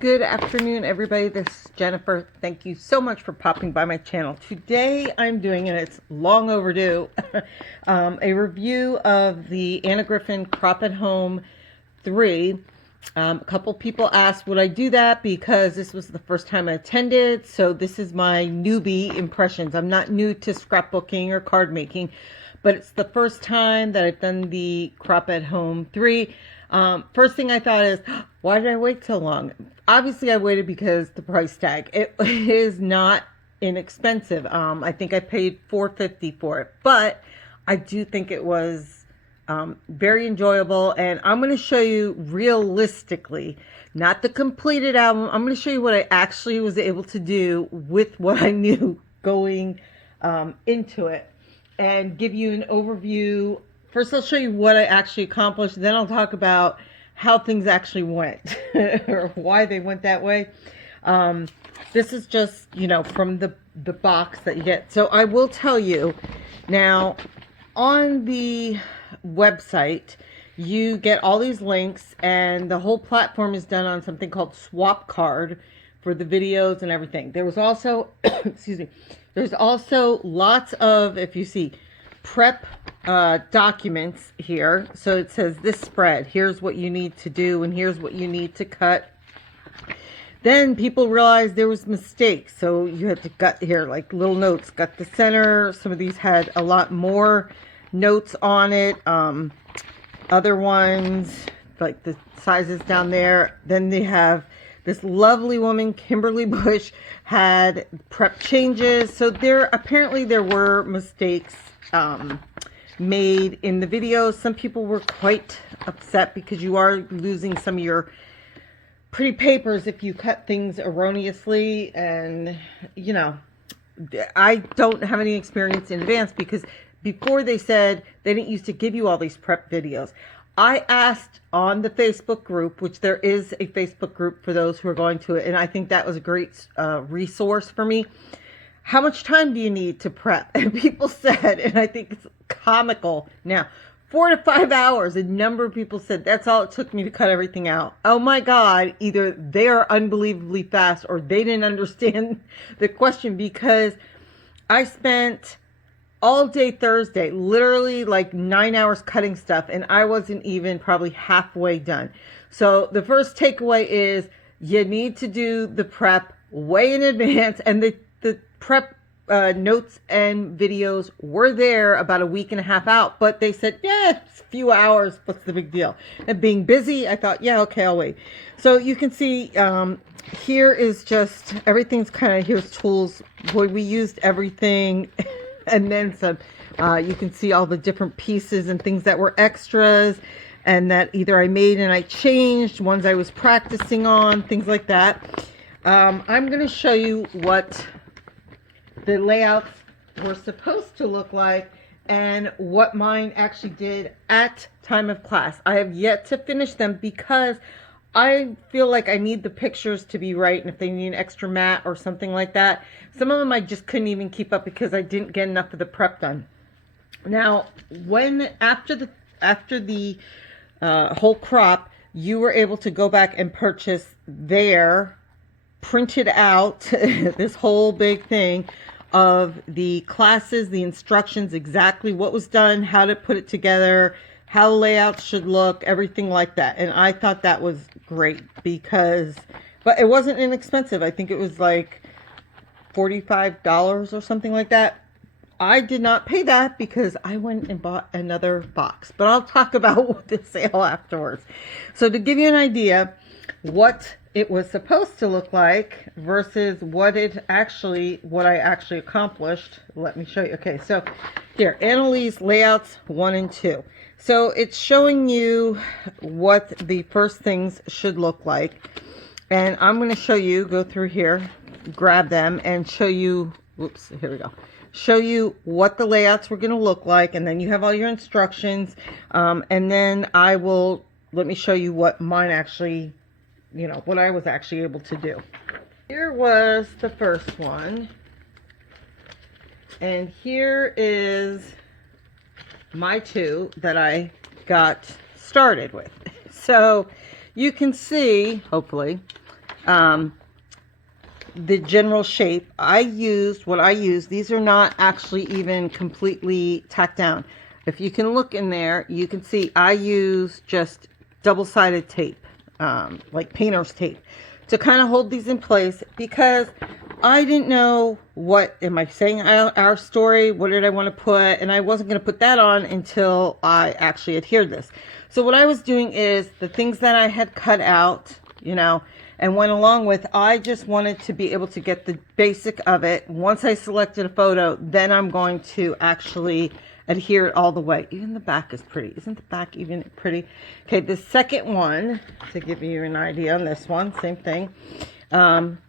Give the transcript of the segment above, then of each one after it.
Good afternoon, everybody. This is Jennifer. Thank you so much for popping by my channel. Today I'm doing, and it's long overdue, a review of the Anna Griffin Crop at Home 3. A couple people asked would I do that because this was the first time I attended, so this is my newbie impressions. I'm not new to scrapbooking or card making, but it's the first time that I've done the Crop at Home 3. First thing I thought is, why did I wait so long? Obviously I waited because the price tag. It is not inexpensive. I think I paid $4.50 for it, but I do think it was very enjoyable, and I'm going to show you realistically, not the completed album. I'm going to show you what I actually was able to do with what I knew going into it, and give you an overview. First, I'll show you what I actually accomplished. Then I'll talk about how things actually went or why they went that way. This is just, from the box that you get. So I will tell you now, on the website, you get all these links, and the whole platform is done on something called Swap Card for the videos and everything. There was also, excuse me, there's also lots of, if you see, prep documents here. So it says this spread, here's what you need to do, and here's what you need to cut. Then people realized there was mistakes, so you had to gut here, like little notes, gut the center. Some of these had a lot more notes on it. Other ones, like the sizes down there. Then they have this lovely woman, Kimberly Bush, had prep changes. So apparently there were mistakes made in the videos. Some people were quite upset because you are losing some of your pretty papers if you cut things erroneously. And I don't have any experience in advance, because before they said they didn't used to give you all these prep videos. I asked on the Facebook group, which there is a Facebook group for those who are going to it, and I think that was a great resource for me. How much time do you need to prep? And people said, and I think it's comical now, 4 to 5 hours. A number of people said that's all it took me to cut everything out. Oh my God, either they are unbelievably fast or they didn't understand the question, because I spent all day Thursday, literally like 9 hours cutting stuff, and I wasn't even probably halfway done. So the first takeaway is you need to do the prep way in advance, and the prep notes and videos were there about a week and a half out, but they said, yeah, it's a few hours, what's the big deal? And being busy, I thought, yeah, okay, I'll wait. So you can see here is just, everything's kind of, here's tools. Boy, we used everything and then some. You can see all the different pieces and things that were extras, and that either I made and I changed, ones I was practicing on, things like that. I'm going to show you what the layouts were supposed to look like and what mine actually did at time of class. I have yet to finish them because I feel like I need the pictures to be right, and if they need an extra mat or something like that. Some of them I just couldn't even keep up because I didn't get enough of the prep done. Now, after the whole crop, you were able to go back and purchase their printed out this whole big thing of the classes, the instructions, exactly what was done, how to put it together, how layouts should look, everything like that. And I thought that was great but it wasn't inexpensive. I think it was like $45 or something like that. I did not pay that because I went and bought another box, but I'll talk about the sale afterwards. So to give you an idea what it was supposed to look like versus what I actually accomplished, let me show you. Okay, so here, Annelise layouts 1 and 2. So it's showing you what the first things should look like, and I'm going to show you, go through here, grab them, and show you, whoops, here we go, show you what the layouts were going to look like, and then you have all your instructions, and then let me show you what mine actually, what I was actually able to do. Here was the first one, and here is my 2 that I got started with. So you can see, hopefully, the general shape. What I used, these are not actually even completely tacked down. If you can look in there, you can see I use just double-sided tape, like painter's tape, to kind of hold these in place, because I didn't know what, am I saying our story? What did I want to put? And I wasn't going to put that on until I actually adhered this. So what I was doing is the things that I had cut out, you know, and went along with, I just wanted to be able to get the basic of it. Once I selected a photo, then I'm going to actually adhere it all the way. Even the back is pretty. Isn't the back even pretty? Okay, the second one, to give you an idea on this one, same thing.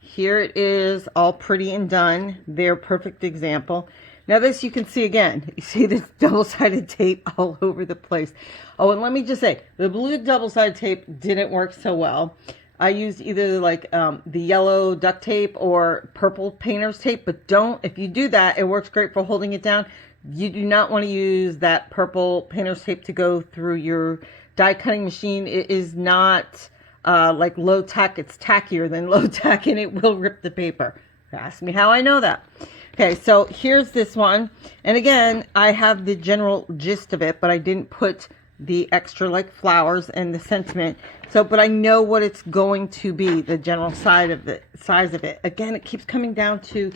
Here it is, all pretty and done. They're perfect example. Now this you can see again. You see this double-sided tape all over the place. Oh, and let me just say, the blue double-sided tape didn't work so well. I used either like the yellow duct tape or purple painter's tape, but if you do that, it works great for holding it down. You do not want to use that purple painter's tape to go through your die cutting machine. It is not like low tack. It's tackier than low tack, and it will rip the paper. Ask me how I know that. Okay, so here's this one. And again, I have the general gist of it, but I didn't put the extra like flowers and the sentiment. So, but I know what it's going to be, the general size of it. Again, it keeps coming down to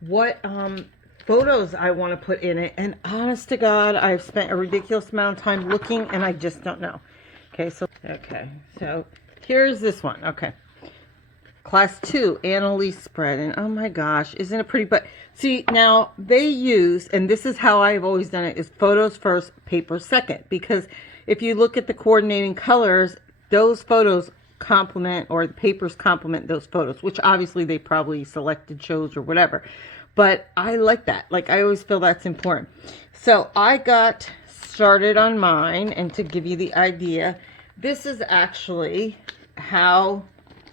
what photos I want to put in it. And honest to God, I've spent a ridiculous amount of time looking, and I just don't know. Okay, so here's this one. Okay. Class 2, Annelise spread. And oh my gosh, isn't it pretty? But see, now they use, and this is how I've always done it, is photos first, paper second. Because if you look at the coordinating colors, those photos complement, or the papers complement those photos, which obviously they probably selected, chose, or whatever. But I like that. Like, I always feel that's important. So I got started on mine, and to give you the idea, this is actually how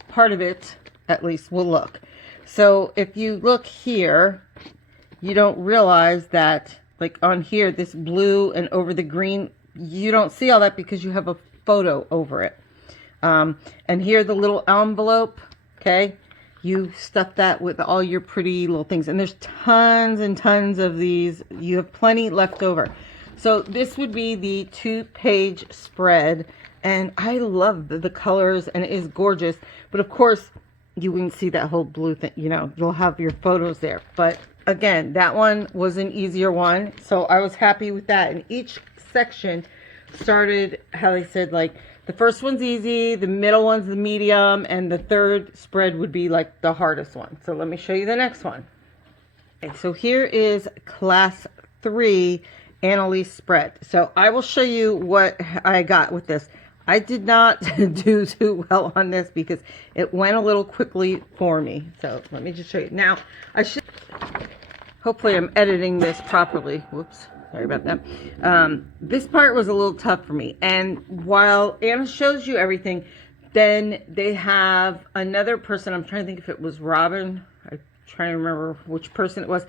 part of it at least will look. So if you look here, you don't realize that, like on here, this blue and over the green, you don't see all that because you have a photo over it. And here, the little envelope, okay, you stuff that with all your pretty little things. And there's tons and tons of these. You have plenty left over. So this would be the 2-page spread. And I love the colors, and it is gorgeous. But of course, you wouldn't see that whole blue thing. You know, you'll have your photos there. But again, that one was an easier one. So I was happy with that. And each section started, how they said, like, the first one's easy, the middle one's the medium, and the third spread would be like the hardest one. So let me show you the next one. Okay, so here is class 3 Annelise spread. So I will show you what I got with this. I did not do too well on this because it went a little quickly for me. So let me just show you. Now, hopefully I'm editing this properly. Whoops. Sorry about that. This part was a little tough for me. And while Anna shows you everything, then they have another person. I'm trying to think if it was Robin. I'm trying to remember which person it was.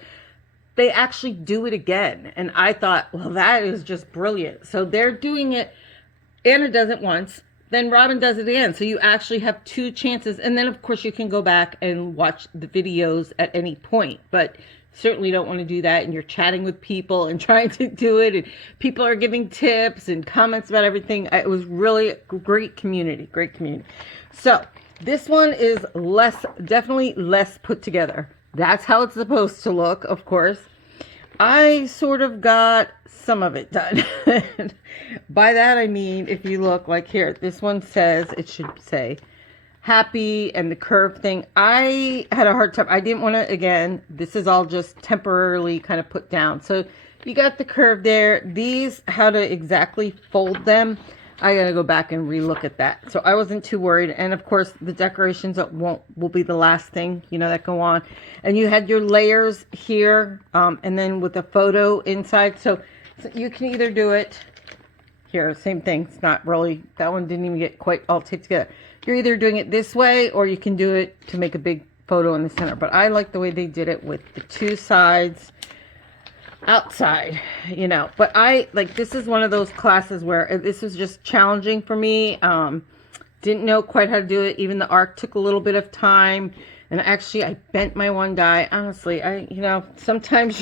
They actually do it again. And I thought, well, that is just brilliant. So they're doing it. Anna does it once. Then Robin does it again. So you actually have 2 chances. And then, of course, you can go back and watch the videos at any point. But certainly don't want to do that, and you're chatting with people and trying to do it, and people are giving tips and comments about everything. It was really a great community. So this one is definitely less put together. That's how it's supposed to look, of course. I sort of got some of it done. By that I mean, if you look like here, this one says, it should say happy, and the curve thing, I had a hard time. I didn't want to, again, this is all just temporarily kind of put down. So you got the curve there. These, how to exactly fold them, I gotta go back and relook at that. So I wasn't too worried. And of course, the decorations will be the last thing, you know, that go on. And you had your layers here, and then with a photo inside. So you can either do it here, same thing. It's not really, that one didn't even get quite all taped together. You're either doing it this way, or you can do it to make a big photo in the center. But I like the way they did it with the 2 sides outside, you know. But this is one of those classes where this was just challenging for me. Didn't know quite how to do it. Even the arc took a little bit of time. And actually, I bent my one die. Honestly, sometimes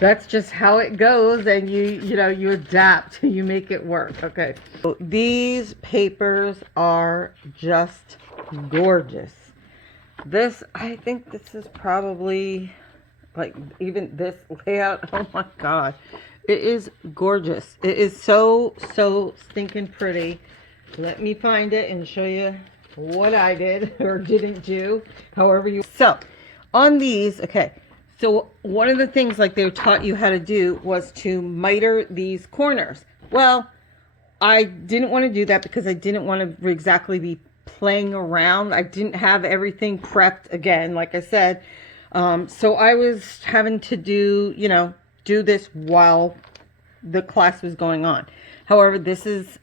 that's just how it goes. And you adapt. You make it work. Okay. So these papers are just gorgeous. I think this is probably, like, even this layout. Oh my God. It is gorgeous. It is so stinking pretty. Let me find it and show you what I did or didn't do, however you. So on these, okay, so one of the things like they taught you how to do was to miter these corners. Well, I didn't want to do that because I didn't want to exactly be playing around. I didn't have everything prepped again, like I said. So I was having to do this while the class was going on. However, this is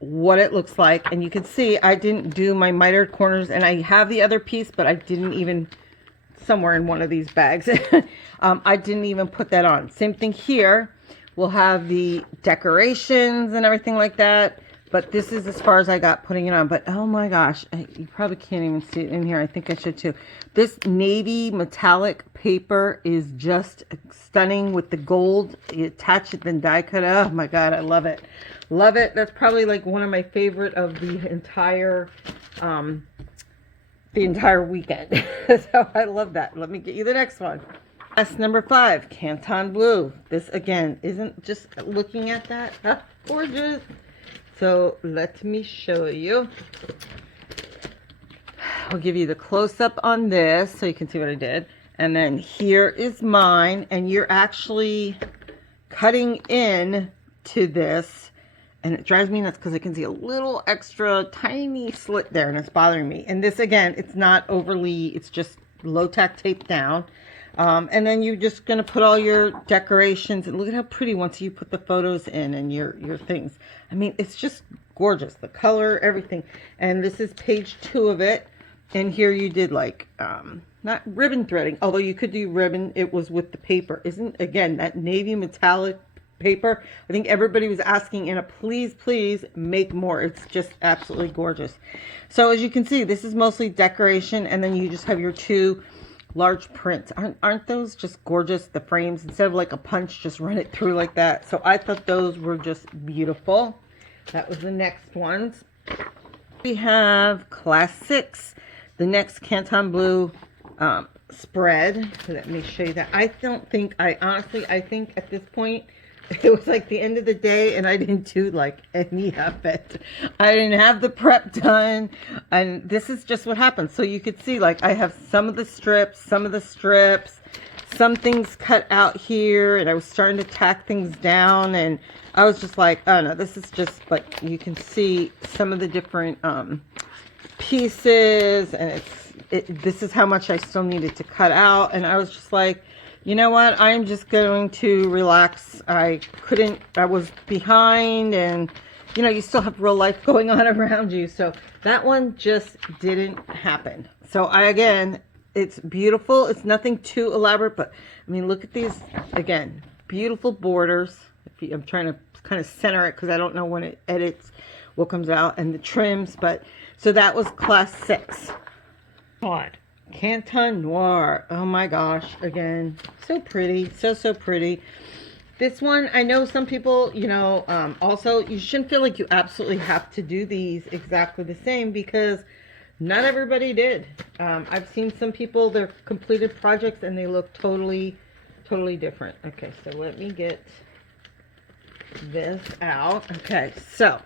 what it looks like, and you can see I didn't do my mitered corners, and I have the other piece, but I didn't even, somewhere in one of these bags, I didn't even put that on. Same thing here. We'll have the decorations and everything like that, but this is as far as I got putting it on. But oh my gosh, you probably can't even see it in here. I think I should too. This navy metallic paper is just stunning with the gold. You attach it, then die cut. Oh my God, I love it. Love it. That's probably like one of my favorite of the entire weekend. So I love that. Let me get you the next one. That's number 5, Canton blue. This again isn't just looking at that. Gorgeous. So let me show you. I'll give you the close-up on this so you can see what I did. And then here is mine, and you're actually cutting in to this. And it drives me nuts because I can see a little extra tiny slit there, and it's bothering me. And this, again, it's not overly, it's just low-tack tape down. And then you're just going to put all your decorations. And look at how pretty once you put the photos in and your things. I mean, it's just gorgeous. The color, everything. And this is page 2 of it. And here you did like, not ribbon threading, although you could do ribbon. It was with the paper. Isn't, again, that navy metallic paper. I think everybody was asking Anna, please make more. It's just absolutely gorgeous. So as you can see, this is mostly decoration, and then you just have your 2 large prints. Aren't those just gorgeous? The frames, instead of like a punch, just run it through like that. So I thought those were just beautiful. That was the next ones. We have class 6, the next Canton blue spread. Let me show you that. I think at this point it was like the end of the day, and I didn't do like any of it. I didn't have the prep done, and this is just what happened. So you could see, like, I have some of the strips, some things cut out here, and I was starting to tack things down, and I was just like, oh no, this is just, but you can see some of the different pieces, and this is how much I still needed to cut out, and I was just like, you know what, I'm just going to relax. I was behind, and you still have real life going on around you. So that one just didn't happen. So again, it's beautiful. It's nothing too elaborate, but I mean, look at these, again, beautiful borders. I'm trying to kind of center it because I don't know when it edits what comes out, and the trims, but so that was class 6. Canton Noir. Oh my gosh, again, so pretty, so pretty. This one, I know some people, also, you shouldn't feel like you absolutely have to do these exactly the same, because not everybody did. I've seen some people, their completed projects, and they look totally different. Okay, so let me get this out. Okay, so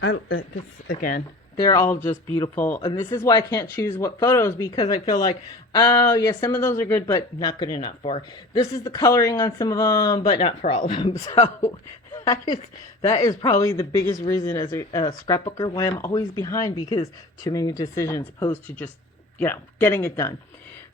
this again, they're all just beautiful, and this is why I can't choose what photos, because I feel like, oh yeah, some of those are good, but not good enough for this is the coloring on some of them, but not for all of them. So that is probably the biggest reason as a scrapbooker why I'm always behind, because too many decisions opposed to just getting it done.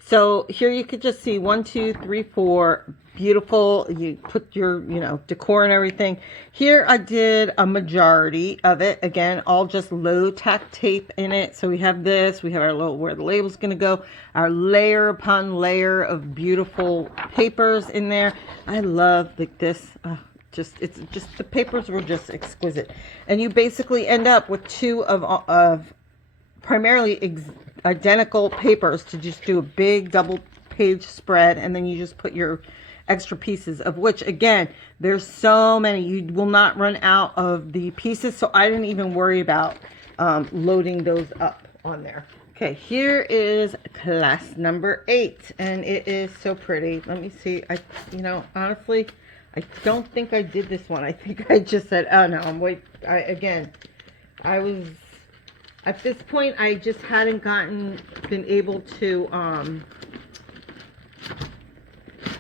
So here you could just see 1, 2, 3, 4, beautiful. You put your, decor and everything. Here I did a majority of it. Again, all just low tack tape in it. So we have this, we have our little, where the label's going to go, our layer upon layer of beautiful papers in there. I love this. It's just, the papers were just exquisite. And you basically end up with two of primarily identical papers to just do a big double page spread, and then you just put your extra pieces, of which again there's so many, you will not run out of the pieces, so I didn't even worry about loading those up on there. Okay, here is class number 8, and it is so pretty. Let me see. Honestly, I don't think I did this one. I think I just said, oh no, I was at this point, I just hadn't been able to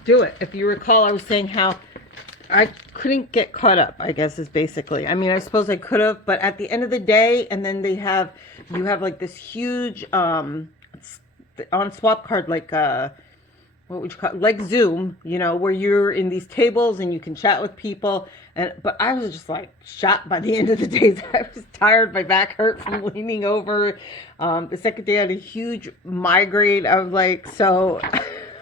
do it. If you recall, I was saying how I couldn't get caught up, I guess, is basically. I mean, I suppose I could have, but at the end of the day, and then you have like this huge on swap card, like what would you call it? Like Zoom, where you're in these tables and you can chat with people. But I was just like shot by the end of the day. I was tired. My back hurt from leaning over. The second day I had a huge migraine. I was like, so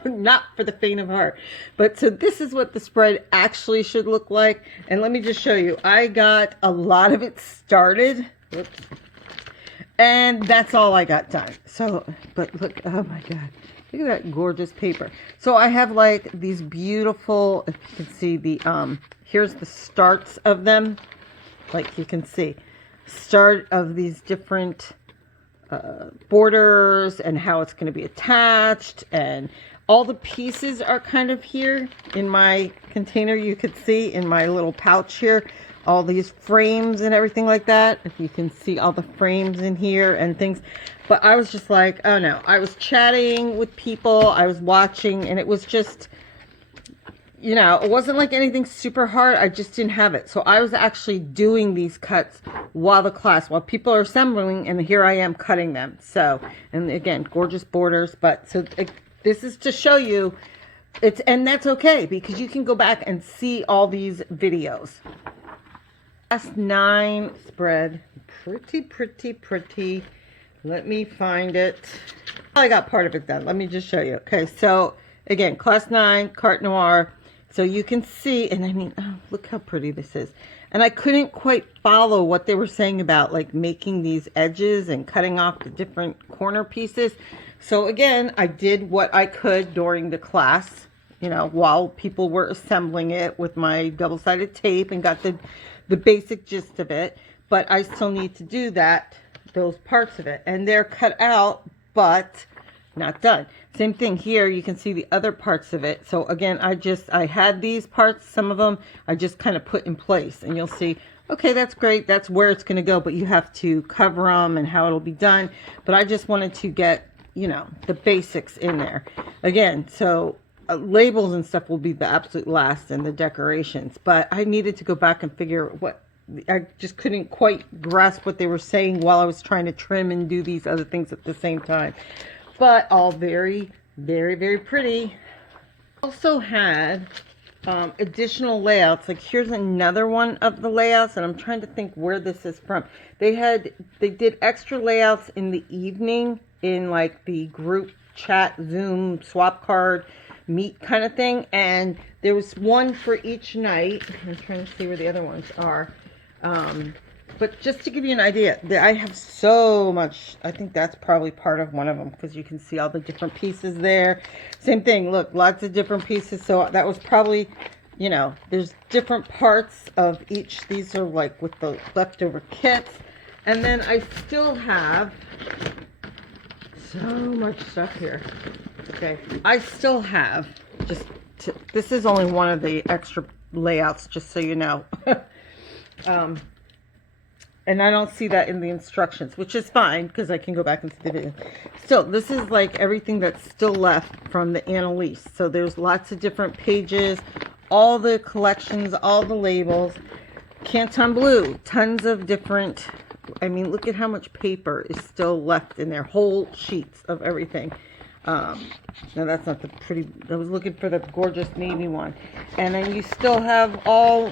not for the faint of heart. But so this is what the spread actually should look like. And let me just show you. I got a lot of it started. Whoops. And that's all I got done. So, but look, oh my God. Look at that gorgeous paper. So I have like these beautiful, if you can see the, here's the starts of them. Like you can see, start of these different borders and how it's going to be attached. And all the pieces are kind of here in my container. You could see in my little pouch here, all these frames and everything like that. If you can see all the frames in here and things. But I was just like, oh no. I was chatting with people. I was watching, and it was just, it wasn't like anything super hard. I just didn't have it. So I was actually doing these cuts while people are assembling, and here I am cutting them. So, and again, gorgeous borders. But so this is to show you, and that's okay, because you can go back and see all these videos. Last 9 spread, pretty. Let me find it. I got part of it done. Let me just show you. Okay, so again, class 9, carte noir. So you can see, and I mean, oh, look how pretty this is. And I couldn't quite follow what they were saying about like making these edges and cutting off the different corner pieces. So again, I did what I could during the class, while people were assembling it with my double-sided tape, and got the basic gist of it. But I still need to do those parts of it, and they're cut out but not done. Same thing here, you can see the other parts of it. So again, I had these parts, some of them I just kind of put in place, and you'll see, okay, that's great, that's where it's going to go, but you have to cover them and how it'll be done. But I just wanted to get the basics in there again. So labels and stuff will be the absolute last, and the decorations. But I needed to go back and figure I just couldn't quite grasp what they were saying while I was trying to trim and do these other things at the same time. But all very, very pretty. Also had additional layouts. Like here's another one of the layouts, and I'm trying to think where this is from. They did extra layouts in the evening in like the group chat, Zoom, swap card, meet kind of thing. And there was one for each night. I'm trying to see where the other ones are. But just to give you an idea, I have so much. I think that's probably part of one of them, because you can see all the different pieces there. Same thing, look, lots of different pieces. So that was probably, there's different parts of each. These are like with the leftover kits. And then I still have so much stuff here. Okay, I still have this is only one of the extra layouts, just so you know. And I don't see that in the instructions, which is fine, because I can go back and see the video. Still, this is like everything that's still left from the Annelise. So there's lots of different pages, all the collections, all the labels. Canton blue, tons of different, I mean, look at how much paper is still left in there, whole sheets of everything. No, that's not the pretty, I was looking for the gorgeous navy one. And then you still have all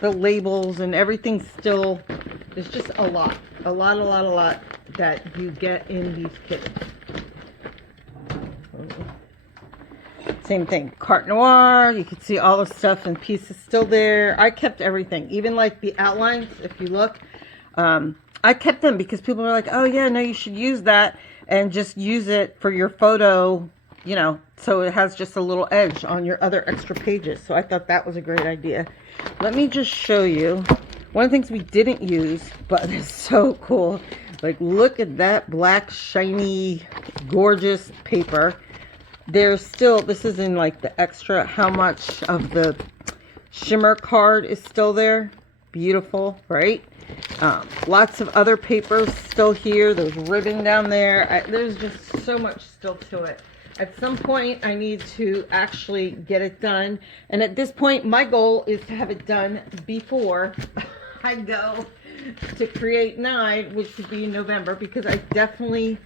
the labels and everything still. There's just a lot that you get in these kits. Same thing. Carte Noir. You can see all the stuff and pieces still there. I kept everything. Even like the outlines, if you look. I kept them because people were like, oh yeah, no, you should use that. And just use it for your photo, you know, so it has just a little edge on your other extra pages. So I thought that was a great idea. Let me just show you. One of the things we didn't use, but it's so cool. Like, look at that black, shiny, gorgeous paper. There's still, this is in like the extra, how much of the shimmer card is still there. Beautiful, right? Lots of other papers still here. There's ribbon down there. There's just so much still to it. At some point, I need to actually get it done. And at this point, my goal is to have it done before I go to Create 9, which would be in November, because I definitely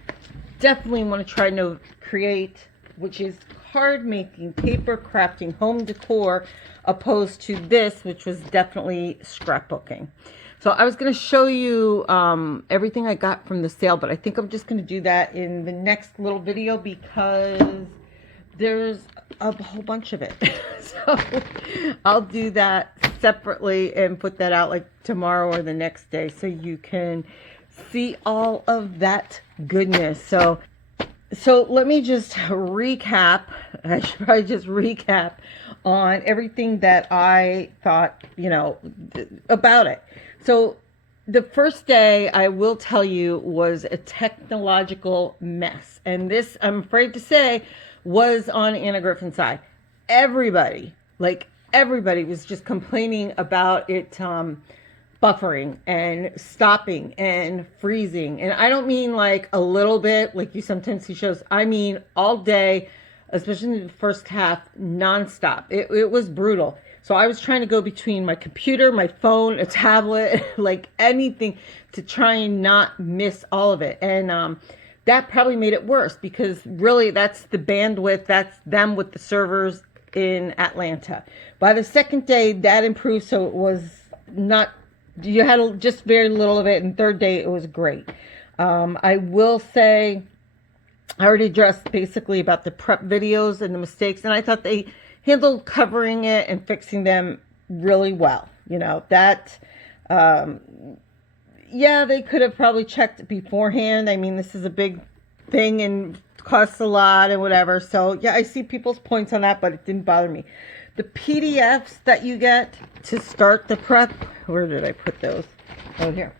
want to try to create, which is card making, paper crafting, home decor, opposed to this, which was definitely scrapbooking. So I was going to show you everything I got from the sale, but I think I'm just going to do that in the next little video because there's a whole bunch of it. So I'll do that separately and put that out like tomorrow or the next day so you can see all of that goodness. So let me just recap. I should probably just recap on everything that I thought, you know, about it. So the first day, I will tell you, was a technological mess. And this, I'm afraid to say, was on Anna Griffin's side. Everybody was just complaining about it buffering and stopping and freezing. And I don't mean like a little bit, like you sometimes see shows. I mean all day, especially in the first half, nonstop. It was brutal. So I was trying to go between my computer, my phone, a tablet, like anything to try and not miss all of it. And that probably made it worse because really that's the bandwidth, that's them with the servers in Atlanta. By the second day, that improved, so it was not, you had just very little of it, and third day, it was great. I will say, I already addressed basically about the prep videos and the mistakes, and I thought they handled covering it and fixing them really well. You know, that, yeah, they could have probably checked beforehand. I mean, this is a big thing and costs a lot and whatever. So, yeah, I see people's points on that, but it didn't bother me. The PDFs that you get to start the prep, where did I put those? Oh, here.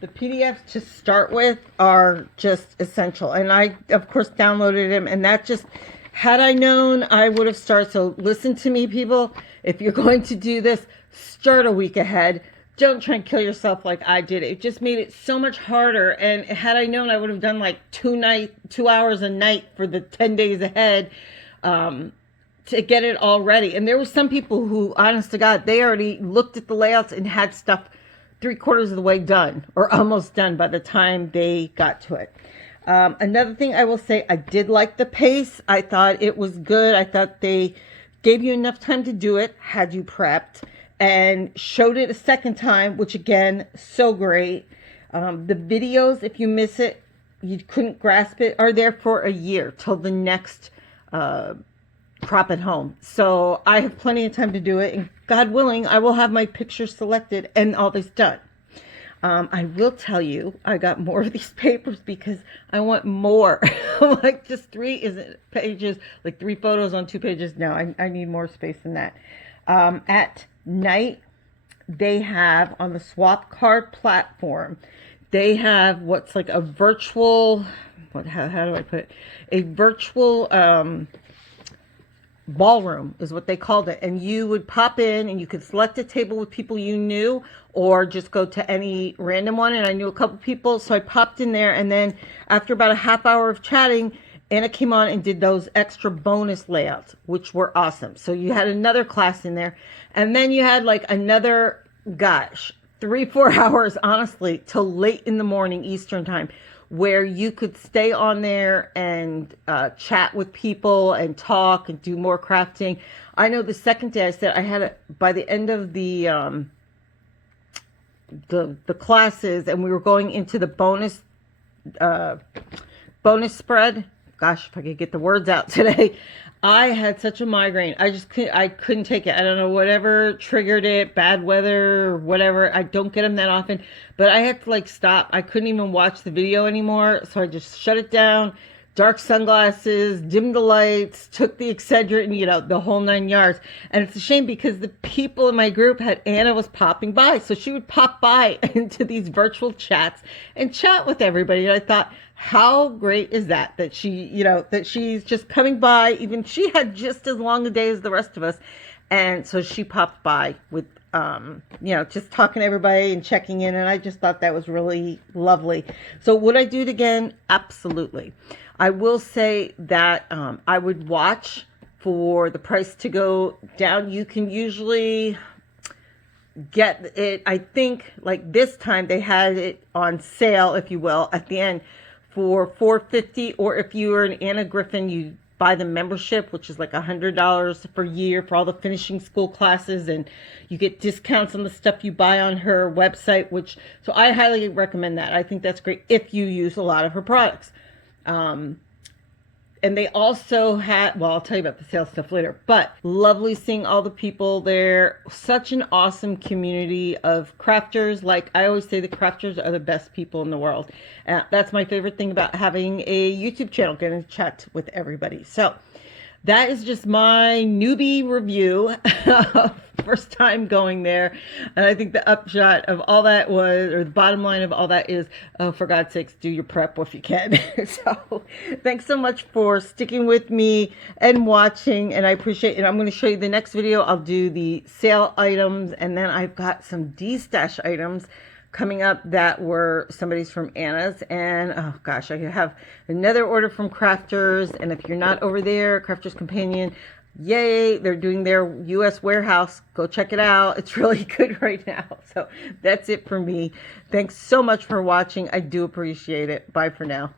The PDFs to start with are just essential. And I, of course, downloaded them, and that just, had I known, I would have started. So listen to me, people. If you're going to do this, start a week ahead. Don't try and kill yourself like I did. It just made it so much harder. And had I known, I would have done like 2 hours a night for the 10 days ahead to get it all ready. And there were some people who, honest to God, they already looked at the layouts and had stuff 3/4 of the way done or almost done by the time they got to it. Another thing I will say, I did like the pace. I thought it was good. I thought they gave you enough time to do it, had you prepped, and showed it a second time, which again, so great. The videos, if you miss it, you couldn't grasp it, are there for a year till the next crop at home. So I have plenty of time to do it, and God willing, I will have my pictures selected and all this done. I will tell you, I got more of these papers because I want more. Like just 3 pages, like 3 photos on 2 pages. No, I need more space than that. At night, they have on the swap card platform, they have what's like a virtual, how do I put it? A virtual ballroom is what they called it. And you would pop in and you could select a table with people you knew or just go to any random one. And I knew a couple people, so I popped in there. And then after about a half hour of chatting, Anna came on and did those extra bonus layouts, which were awesome. So you had another class in there. And then you had like another, gosh, 3-4 hours, honestly, till late in the morning Eastern time, where you could stay on there and chat with people and talk and do more crafting. I know the second day I said I had it by the end of the classes, and we were going into the bonus spread gosh, if I could get the words out today. I had such a migraine. I couldn't take it. I don't know, whatever triggered it, bad weather, or whatever. I don't get them that often, but I had to like stop. I couldn't even watch the video anymore. So I just shut it down, dark sunglasses, dimmed the lights, took the Excedrin, you know, the whole 9 yards. And it's a shame because the people in my group had Anna was popping by. So she would pop by into these virtual chats and chat with everybody. And I thought, how great is that? That she, you know, that she's just coming by. Even she had just as long a day as the rest of us. And so she popped by with, you know, just talking to everybody and checking in. And I just thought that was really lovely. So would I do it again? Absolutely. I will say that I would watch for the price to go down. You can usually get it, I think, like this time they had it on sale, if you will, at the end for $4.50. Or if you are an Anna Griffin, you buy the membership, which is like $100 per year for all the finishing school classes, and you get discounts on the stuff you buy on her website, so I highly recommend that. I think that's great if you use a lot of her products. And they also had, well, I'll tell you about the sales stuff later, but lovely seeing all the people there. Such an awesome community of crafters. Like I always say, the crafters are the best people in the world. That's my favorite thing about having a YouTube channel, getting to chat with everybody. So that is just my newbie review. First time going there. And I think the upshot of all that was, or the bottom line of all that is, oh, for God's sakes, do your prep if you can. So thanks so much for sticking with me and watching. And I appreciate it. I'm going to show you the next video. I'll do the sale items. And then I've got some D-stash items coming up that were somebody's from Anna's. And oh gosh, I have another order from Crafters. And if you're not over there, Crafters Companion, yay, they're doing their US warehouse. Go check it out. It's really good right now. So that's it for me. Thanks so much for watching. I do appreciate it. Bye for now.